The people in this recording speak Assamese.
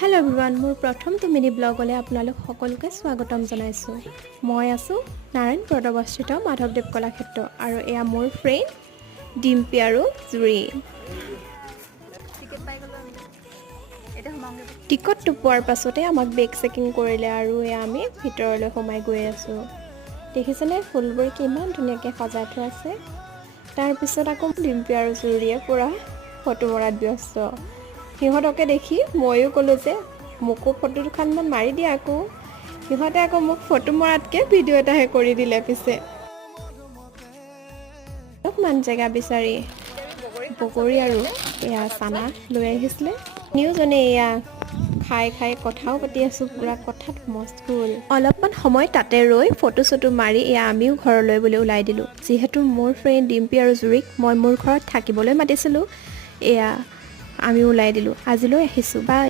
হেল্ল' এভৰিৱান, মোৰ প্ৰথমটো মিনি ব্লগলৈ আপোনালোক সকলোকে স্বাগতম জনাইছোঁ। মই আছোঁ নাৰায়ণপুৰত অৱস্থিত মাধৱদেৱ কলাক্ষেত্ৰ আৰু এয়া মোৰ ফ্ৰেণ্ড ডিম্পী আৰু জুৰি। টিকটটো পোৱাৰ পাছতে আমাক বেগ চেকিং কৰিলে আৰু এয়া আমি ভিতৰলৈ সোমাই গৈ আছোঁ। দেখিছেনে ফুলবোৰ কিমান ধুনীয়াকৈ সজাই থোৱা আছে। তাৰপিছত আকৌ ডিম্পী আৰু জুৰিয়ে পূৰা ফটো মৰাত ব্যস্ত। সিহঁতকে দেখি ময়ো ক'লোঁ যে মোকো ফটো দুখনমান মাৰি দিয়া আকৌ। সিহঁতে আকৌ মোক ফটো মৰাতকৈ ভিডিঅ' এটাহে কৰি দিলে। পিছে অলপমান জেগা বিচাৰি বগৰী আৰু এয়া চানা লৈ আহিছিলে। নিউজনে এয়া খাই খাই কথাও পাতি আছোঁ, পূৰা কথাত মস্তুল। অলপমান সময় তাতে ৰৈ ফটো চটো মাৰি এয়া আমিও ঘৰলৈ বুলি ওলাই দিলোঁ। যিহেতু মোৰ ফ্ৰেণ্ড ডিম্পী আৰু জুৰিক মই মোৰ ঘৰত থাকিবলৈ মাতিছিলোঁ, এয়া আমি ওলাই দিলোঁ। আজিলৈ আহিছোঁ, বাই।